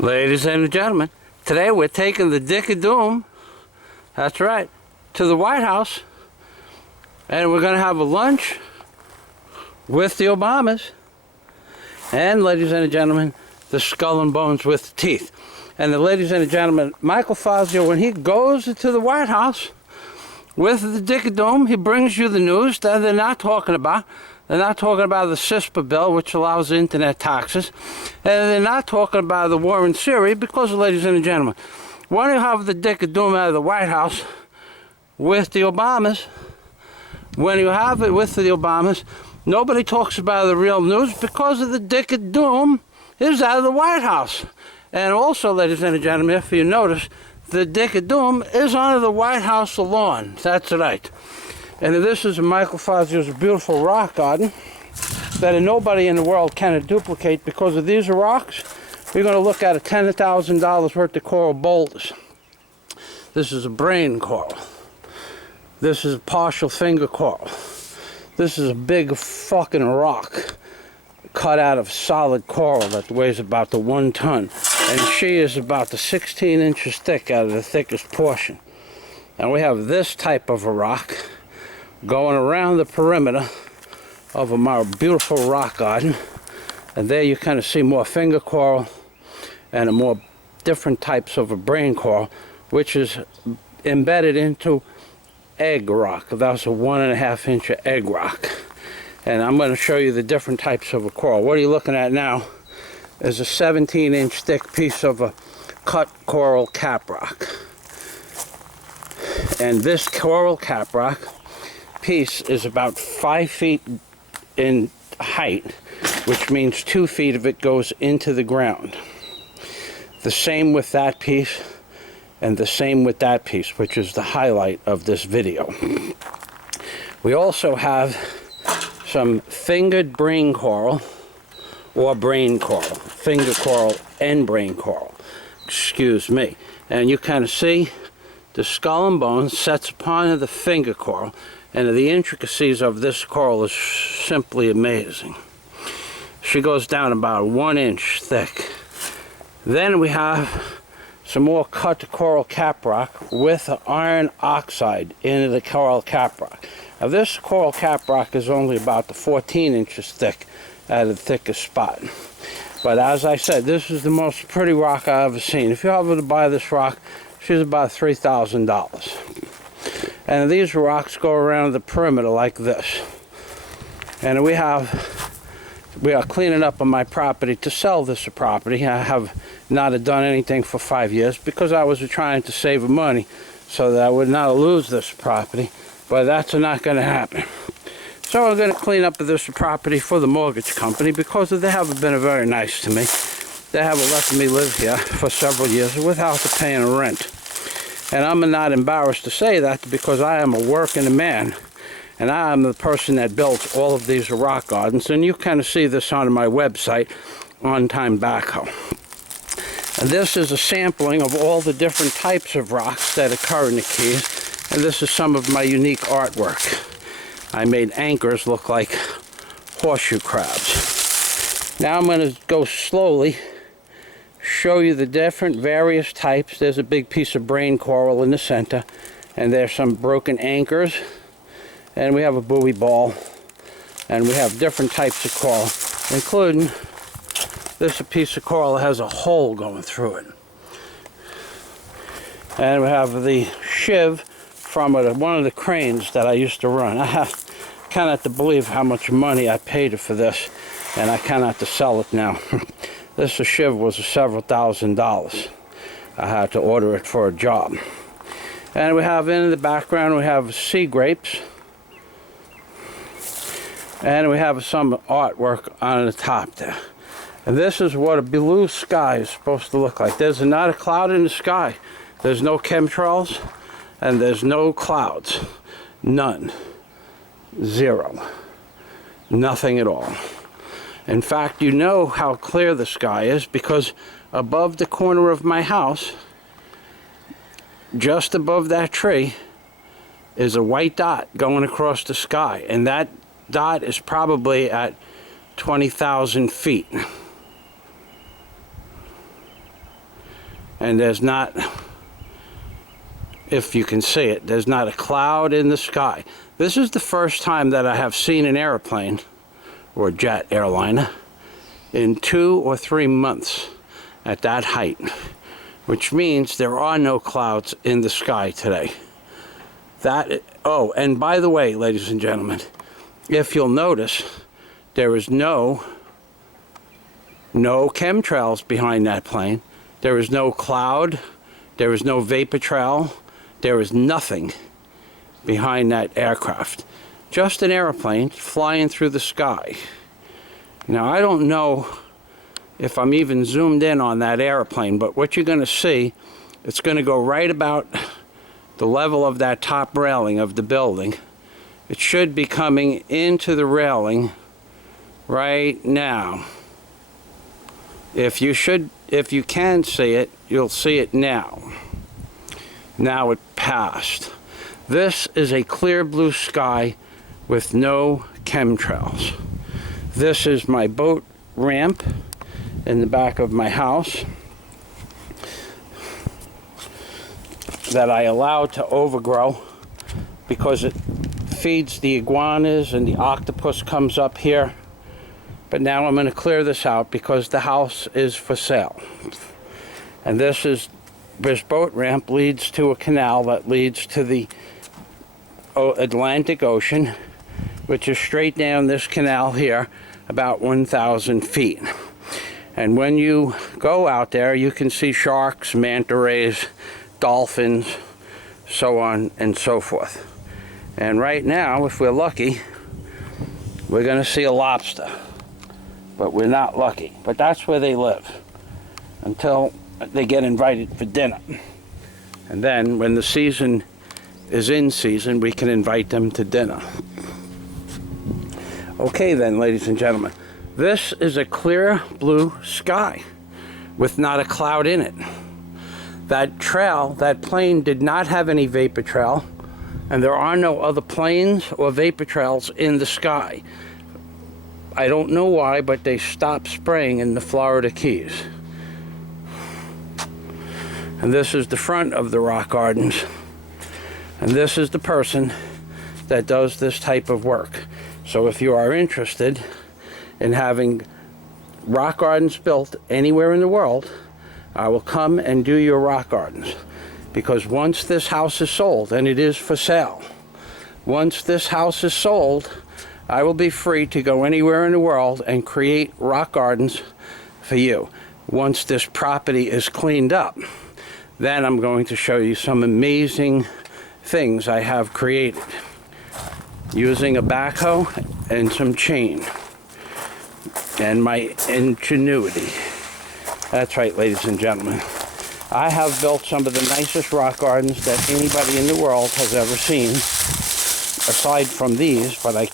Ladies and gentlemen, today we're taking the Dick of Doom, that's right, to the White House, and we're going to have a lunch with the Obamas, and ladies and gentlemen, the skull and bones with the teeth. And the ladies and gentlemen, Michael Fazio, when he goes to the White House with the Dick of Doom, he brings you the news that they're not talking about. They're not talking about the CISPA bill, which allows internet taxes. And they're not talking about the war in Syria because, ladies and gentlemen, when you have the Dick of Doom out of the White House with the Obamas, when you have it with the Obamas, nobody talks about the real news because of the Dick of Doom is out of the White House. And also, ladies and gentlemen, if you notice, the Dick of Doom is on the White House lawn. That's right. And this is Michael Fazio's beautiful rock garden that nobody in the world can duplicate because of these rocks. We're going to look at $10,000 worth of coral boulders. This is a brain coral. This is a partial finger coral. This is a big fucking rock cut out of solid coral that weighs about 1 ton. And she is about 16 inches thick out of the thickest portion. And we have this type of a rock going around the perimeter of our beautiful rock garden. And there you kind of see more finger coral and more different types of a brain coral, which is embedded into egg rock. That's a 1.5 inch egg rock. And I'm going to show you the different types of a coral. What are you looking at now is a 17 inch thick piece of a cut coral caprock. And this coral caprock piece is about 5 feet in height, which means 2 feet of it goes into the ground. The same with that piece, and the same with that piece, which is the highlight of this video. We also have some fingered brain coral, or brain coral, finger coral and brain coral, excuse me. And you kind of see the skull and bones sets upon the finger coral, and the intricacies of this coral is simply amazing. She goes down about 1 inch thick. Then we have some more cut coral caprock with iron oxide into the coral caprock. Now this coral caprock is only about 14 inches thick at the thickest spot. But as I said, this is the most pretty rock I've ever seen. If you ever to buy this rock, she's about $3,000. And these rocks go around the perimeter like this. And we are cleaning up on my property to sell this property. I have not done anything for 5 years because I was trying to save money so that I would not lose this property. But that's not going to happen. So I'm going to clean up this property for the mortgage company because they haven't been very nice to me. They haven't let me live here for several years without paying rent. And I'm not embarrassed to say that because I am a working man. And I am the person that built all of these rock gardens. And you kind of see this on my website, On Time Backhoe. And this is a sampling of all the different types of rocks that occur in the Keys. And this is some of my unique artwork. I made anchors look like horseshoe crabs. Now I'm going to go slowly, show you the different various types. There's a big piece of brain coral in the center, and there's some broken anchors, and we have a buoy ball, and we have different types of coral, including this piece of coral that has a hole going through it. And we have the shiv from one of the cranes that I used to run. I cannot believe how much money I paid for this, and I cannot sell it now. This shiv was several $1,000s. I had to order it for a job. And we have in the background, we have sea grapes. And we have some artwork on the top there. And this is what a blue sky is supposed to look like. There's not a cloud in the sky. There's no chemtrails, and there's no clouds. None. Zero. Nothing at all. In fact, you know how clear the sky is because above the corner of my house, just above that tree, is a white dot going across the sky. And that dot is probably at 20,000 feet. and there's not, if you can see it, there's not a cloud in the sky. This is the first time that I have seen an airplane, or jet airliner, in 2 or 3 months at that height, which means there are no clouds in the sky today. Oh, and by the way, ladies and gentlemen, if you'll notice, there is no chemtrails behind that plane. There is no cloud. There is no vapor trail. There is nothing behind that aircraft. Just an airplane flying through the sky. Now, I don't know if I'm even zoomed in on that airplane, but what you're going to see, it's going to go right about the level of that top railing of the building. It should be coming into the railing right now. If you can see it, you'll see it now. Now it passed. This is a clear blue sky with no chemtrails. This is my boat ramp in the back of my house that I allowed to overgrow because it feeds the iguanas and the octopus comes up here. But now I'm going to clear this out because the house is for sale. And this boat ramp leads to a canal that leads to the Atlantic Ocean, which is straight down this canal here, about 1,000 feet. And when you go out there, you can see sharks, manta rays, dolphins, so on and so forth. And right now, if we're lucky, we're going to see a lobster. But we're not lucky. But that's where they live until they get invited for dinner. And then when the season is in season, we can invite them to dinner. Okay then, ladies and gentlemen, this is a clear blue sky with not a cloud in it. That trail, that plane did not have any vapor trail, and there are no other planes or vapor trails in the sky. I don't know why, but they stopped spraying in the Florida Keys. And this is the front of the rock gardens. And this is the person that does this type of work. So if you are interested in having rock gardens built anywhere in the world, I will come and do your rock gardens. Because once this house is sold, and it is for sale, once this house is sold, I will be free to go anywhere in the world and create rock gardens for you. Once this property is cleaned up, then I'm going to show you some amazing things I have created using a backhoe and some chain and my ingenuity. That's right, ladies and gentlemen. I have built some of the nicest rock gardens that anybody in the world has ever seen, aside from these, but I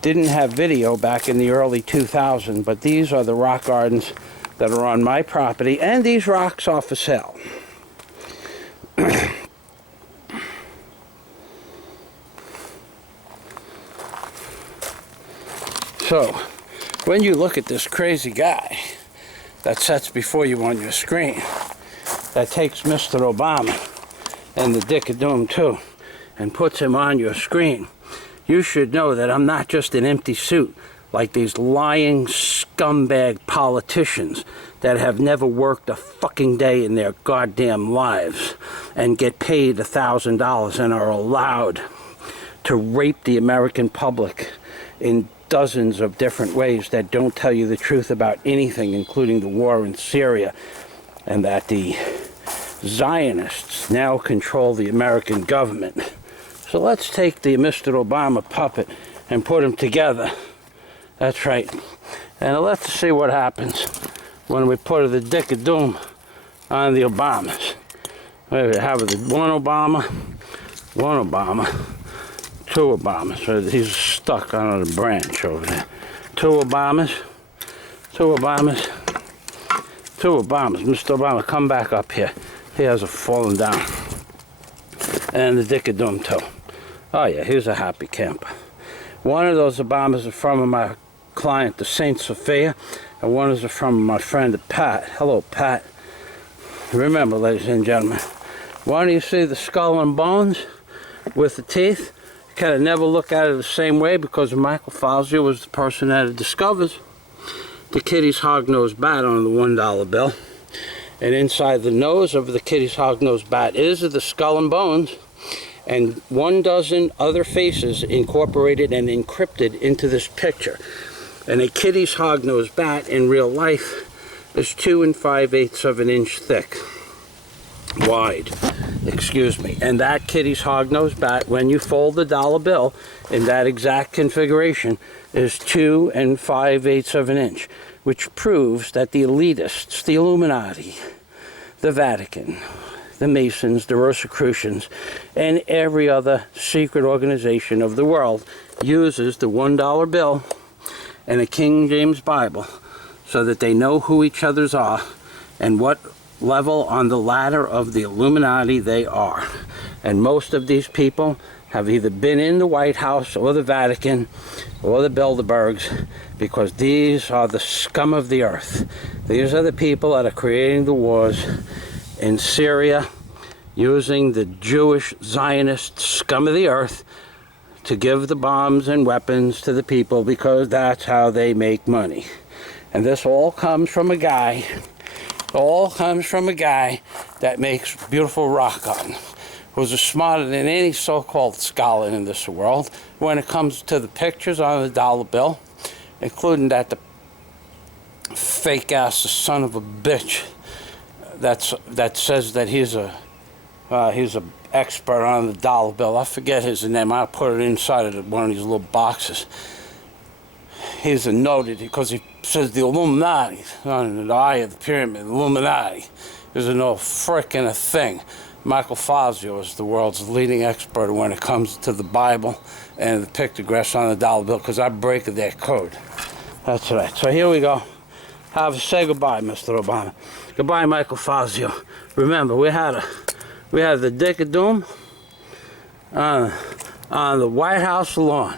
didn't have video back in the early 2000s, but these are the rock gardens that are on my property, and these rocks are for sale. So, when you look at this crazy guy that sits before you on your screen, that takes Mr. Obama and the Dick of Doom too, and puts him on your screen, you should know that I'm not just an empty suit like these lying scumbag politicians that have never worked a fucking day in their goddamn lives and get paid $1,000 and are allowed to rape the American public in dozens of different ways that don't tell you the truth about anything, including the war in Syria, and that the Zionists now control the American government. So let's take the Mr. Obama puppet and put him together. That's right. And let's see what happens when we put the Dick of Doom on the Obamas. We have one Obama, two Obamas. So he's stuck on a branch over there. Two Obamas. Mr. Obama, come back up here. He hasn't fallen down. And the Dick of Doom too. Oh yeah, here's a happy camper. One of those Obamas is from my client, the Saint Sophia, and one is from my friend Pat. Hello, Pat. Remember, ladies and gentlemen, when you see the skull and bones with the teeth, you kind of never look at it the same way, because Michael Fazio was the person that discovers the Kitty's hog-nosed bat on the $1 bill. And inside the nose of the Kitty's hog-nosed bat is the skull and bones, and 12 other faces incorporated and encrypted into this picture. And a Kitty's hog-nosed bat in real life is 2 5/8 of an inch thick, wide, excuse me. And that Kitty's hog-nosed bat, when you fold the dollar bill in that exact configuration, is 2 5/8 of an inch, which proves that the elitists, the Illuminati, the Vatican, the Masons, the Rosicrucians, and every other secret organization of the world uses the $1 bill and a King James Bible so that they know who each other's are and what level on the ladder of the Illuminati they are. And most of these people have either been in the White House or the Vatican or the Bilderbergs, because these are the scum of the earth. These are the people that are creating the wars in Syria, using the Jewish Zionist scum of the earth to give the bombs and weapons to the people, because that's how they make money. And this all comes from a guy, that makes beautiful rock art, who's smarter than any so-called scholar in this world when it comes to the pictures on the dollar bill, including that the fake-ass son of a bitch that says that he's a expert on the dollar bill. I forget his name. I'll put it inside of one of these little boxes. He's a noted, because he says the Illuminati on the eye of the pyramid. Illuminati is no frickin' a thing. Michael Fazio is the world's leading expert when it comes to the Bible and the pictographs on the dollar bill, because I break their code. That's right. So here we go. Say goodbye, Mr. Obama. Goodbye, Michael Fazio. Remember, we had the Dick of Doom on the White House lawn.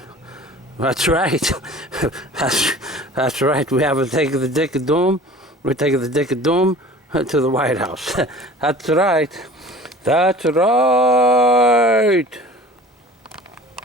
That's right. That's right. We haven't taken the Dick of Doom. We're taking the Dick of Doom to the White House. That's right. That's right.